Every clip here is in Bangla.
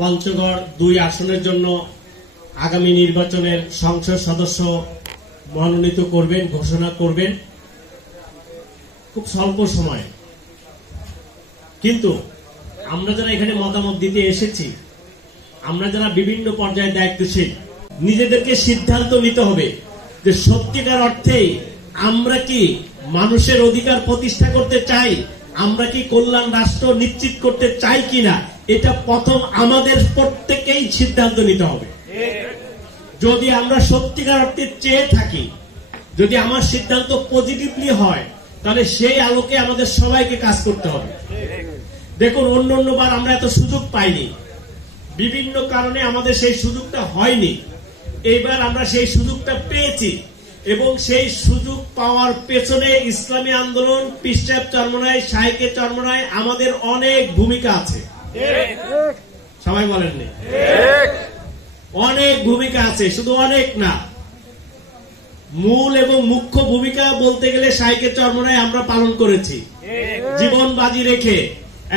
পঞ্চগড় 2 আসনের জন্য আগামী নির্বাচনের সংসদ সদস্য মনোনীত করবেন, ঘোষণা করবেন খুব স্বল্প সময়ে। কিন্তু আমরা যারা এখানে মতামত দিতে এসেছি, আমরা যারা বিভিন্ন পর্যায়ে দায়িত্বশীল, নিজেদেরকে সিদ্ধান্ত নিতে হবে যে সত্যিকার অর্থেই আমরা কি মানুষের অধিকার প্রতিষ্ঠা করতে চাই, আমরা কি কল্যাণ রাষ্ট্র নিশ্চিত করতে চাই কিনা, এটা প্রথম আমাদের প্রত্যেকেই সিদ্ধান্ত নিতে হবে। যদি আমরা সত্যিকার অর্থে চেয়ে থাকি, যদি আমার সিদ্ধান্ত পজিটিভলি হয়, তাহলে সেই আলোকে আমাদের সবাইকে কাজ করতে হবে। দেখুন, অন্যবার আমরা এত সুযোগ পাইনি, বিভিন্ন কারণে আমাদের সেই সুযোগটা হয়নি। এইবার আমরা সেই সুযোগটা পেয়েছি এবং সেই সুযোগ পাওয়ার পেছনে ইসলামী আন্দোলন, পীর সাহেব চরমনাই, শাইখে চরমনাই আমাদের অনেক ভূমিকা আছে। সবাই বলেননি? অনেক ভূমিকা আছে, শুধু অনেক না, মূল এবং মুখ্য ভূমিকা বলতে গেলে শাইখে চরমনাই আমরা পালন করেছি। জীবন বাজি রেখে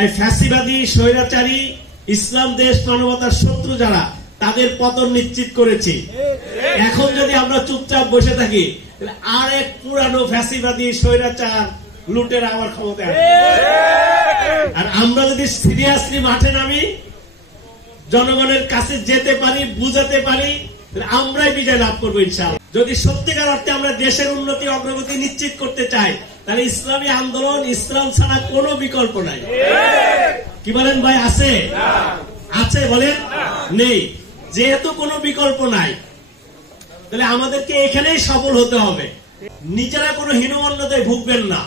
এই ফ্যাসিবাদী, স্বৈরাচারী, ইসলাম দেশ মানবতার শত্রু যারা, তাদের পতন নিশ্চিত করেছি। এখন যদি আমরা চুপচাপ বসে থাকি, আর এক পুরানো ফ্যাসিবাদী, স্বৈরাচার, লুটের আবার ক্ষমতা আসবে। আর আমরা যদি সিরিয়াসলি মাঠে নামি, জনগণের কাছে যেতে পারি, বুঝাতে পারি, আমরাই বিজয় লাভ করবো ইনশাআল্লাহ। যদি সত্যিকার অর্থে আমরা দেশের উন্নতি, অগ্রগতি নিশ্চিত করতে চাই, তাহলে ইসলামী আন্দোলন, ইসলাম ছাড়া কোনো বিকল্প নাই। কি বলেন ভাই? আছে? আছে বলেন? নেই। যেহেতু কোনো বিকল্প নাই, তাহলে আমাদেরকে এখানেই সফল হতে হবে। নিজেরা কোনো হীনমন্যতায় ভুগবেন না,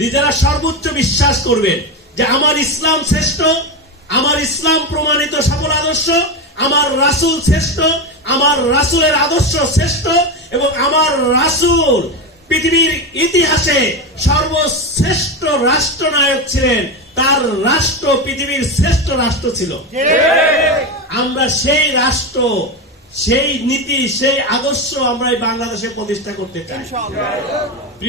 নিজেরা সর্বোচ্চ বিশ্বাস করবেন যে আমার ইসলাম শ্রেষ্ঠ, আমার ইসলাম প্রমাণিত সফল আদর্শ, আমার রাসূল শ্রেষ্ঠ, আমার রাসূলের আদর্শ শ্রেষ্ঠ, এবং আমার রাসূল পৃথিবীর ইতিহাসে সর্বশ্রেষ্ঠ রাষ্ট্রনায়ক ছিলেন, তার রাষ্ট্র পৃথিবীর শ্রেষ্ঠ রাষ্ট্র ছিল। আমরা সেই রাষ্ট্র, সেই নীতি, সেই আদর্শ আমরা এই বাংলাদেশে প্রতিষ্ঠা করতে চাই।